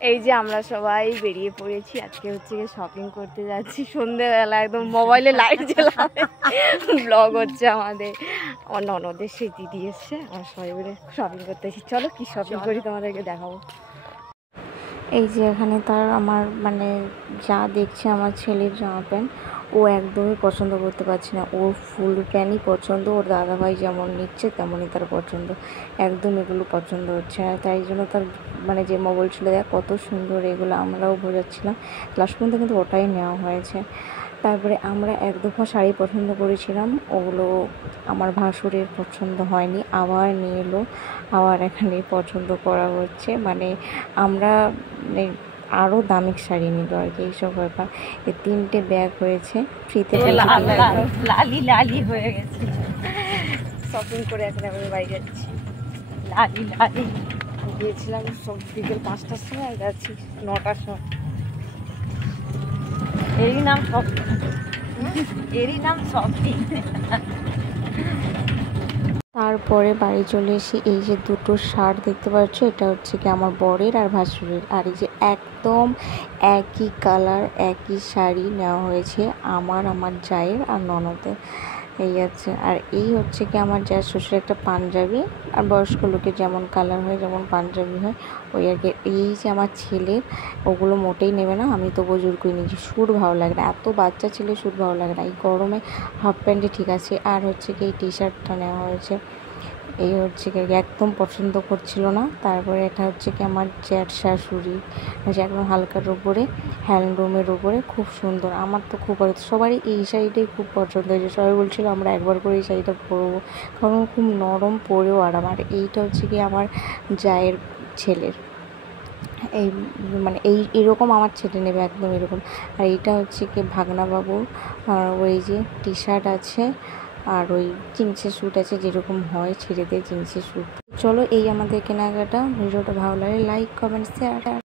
এই যে আমরা সবাই বেরিয়ে পড়েছি, আজকে হচ্ছে শপিং করতে যাচ্ছি। সন্ধ্যেবেলা একদম মোবাইলে লাইট জ্বালাবে ব্লগ হচ্ছে আমাদের। আমার ননদের সেই দিদি এসছে, আমরা সবাই মিলে শপিং করতে এসেছি। চলো কি শপিং করি তোমাদেরকে দেখাবো। এই যে এখানে তার আমার মানে যা দেখছে আমার ছেলের জামা প্যান্ট ও একদমই পছন্দ করতে পারছে না। ওর ফুল প্যান্টই পছন্দ, ওর দাদাভাই যেমন নিচ্ছে তেমনই তার পছন্দ, একদম এগুলো পছন্দ হচ্ছে না। তাই জন্য তার মানে যে মোবাইল ছিল দেখ কত সুন্দর, এগুলো আমরাও বোঝাচ্ছিলাম, লাস্ট পর্যন্ত কিন্তু ওটাই নেওয়া হয়েছে। তারপরে আমরা এক দফা শাড়ি পছন্দ করেছিলাম, ওগুলো আমার ভাসুরের পছন্দ হয়নি, আবার নিয়ে এলো, আবার এখানে পছন্দ করা হচ্ছে। মানে আমরা মানে আরও দামি শাড়ি নিল আর কি, এইসব ব্যাপার। এই 3টে ব্যাগ হয়েছে ফ্রিতে, লালি লালি হয়ে গেছে শপিং করে। এখন আমি বাড়ি যাচ্ছি, লালি লালি গিয়েছিলাম সব বিকেল 5টার সময়, যাচ্ছি 9টার সময়। এরই নাম শপিং, এরই নাম শপিং। তারপরে বাড়ি চলে এসে এই যে দুটো শার্ট দেখতে পাচ্ছ, এটা হচ্ছে কি আমার বরের আর ভাসুরের। আর এই যে একদম একই কালার একই শাড়ি নেওয়া হয়েছে আমার জায়ের আর ননদের, এই আছে। আর এই হচ্ছে কি আমার জায়ের শ্বশুর একটা পাঞ্জাবি, আর বয়স্ক লোকের যেমন কালার হয় যেমন পাঞ্জাবি হয় ওই আর কি। এই যে আমার ছেলে ওগুলো মোটেই নেবে না, আমি তো বুজুর্গই নিয়েছি, স্যুট ভালো লাগে না, এত বাচ্চা ছেলে স্যুট ভালো লাগে না, এই গরমে হাফ প্যান্টে ঠিক আছে। আর হচ্ছে কি এই টি শার্টটা নেওয়া হয়েছে, এই হচ্ছে কি একদম পছন্দ করছিল না। তারপরে এটা হচ্ছে কি আমার জ্যাঠ শাশুড়ি, একদম হালকার উপরে হ্যান্ডলুমের উপরে, খুব সুন্দর। আমার তো খুব সবারই এই শাড়িটাই খুব পছন্দ হয়েছে, সবাই বলছিল আমরা একবার করে এই শাড়িটা পরবো, কারণ খুব নরম, পরেও আরাম। আর এইটা হচ্ছে কি আমার জায়ের ছেলের, এই মানে এরকম আমার ছেলে নেবে একদম এরকম। আর এইটা হচ্ছে কি ভাগনা বাবুর, ওই যে টি শার্ট আছে আর ওই জিন্সের স্যুট আছে, যেরকম হয় ছেলেদের জিন্সের স্যুট। চলো এই আমাদের কেনাকাটা। ভিডিওটা ভালো লাগে লাইক কমেন্ট শেয়ার।